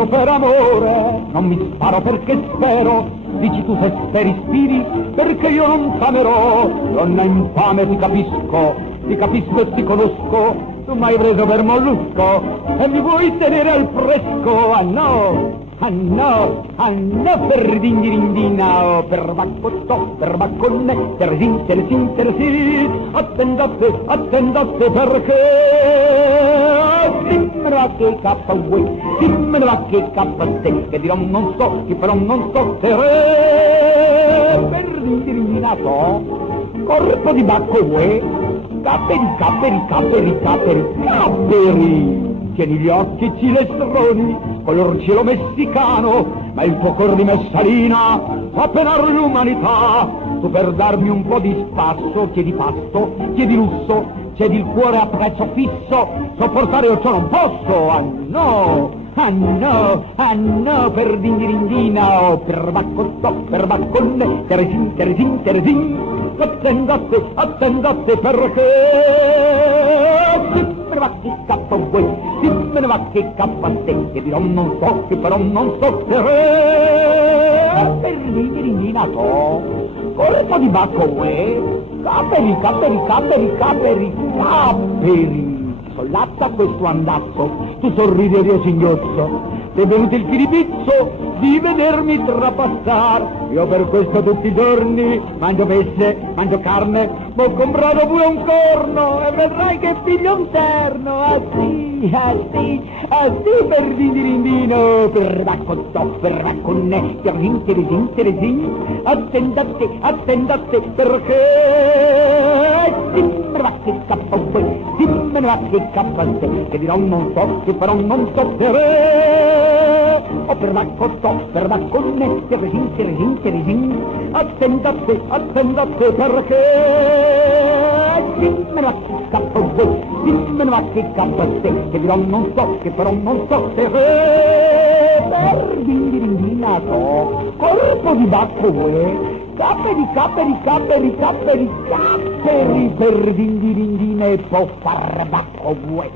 uccido per amore, non mi sparo perché spero, dici tu se speri spiri, perché io non t'amerò, donna infame ti capisco e ti conosco, tu m'hai preso per mollusco, e mi vuoi tenere al fresco, ah no, per dindirindina, oh, per baccotto, per bacconne, per sì, attendate perché, dimmi che cappa vuoi, dimmi che cappa te, che dirò non so, che però non so, per dindirindinato, corpo di bacco vuoi, caperi, tieni gli occhi cilestroni, color cielo messicano, ma il tuo cor di messalina fa penar l'umanità. Tu per darmi un po' di spasso, chiedi pasto, chiedi lusso, cedi il cuore a prezzo fisso, sopportare io ciò non posso, ah no, per dindirindina, oh, per baccotto, per bacconne, teresin, attendate perché, dimmene va che cappa a te, che dirò non so, che però non so per dindirindina, corpo di bacco uè, caperi, sollazza questo andazzo, tu sorridi ed io singhiozzo, ti è venuto il firipizzo di vedermi trapassar, io per questo tutti i giorni mangio pesce, mangio carne, m'ho comprato pure un corno e vedrai che figlio un terno, ah sì, per dindirindino, per baccotto, per racconne, teresin, attendate perché, dimmene va che cappa vuoi, dimmene va che cappa te, che dirò non so, che però non so o per baccotto, per bacconne, teresin, attendate perché, dimmene va che cappa vuoi, dimmene va che cappa te, che dirò non so, che però non so per dindirindinato, corpo di bacco vuoi, caperi, per dindirindine e può far bacco vuoi.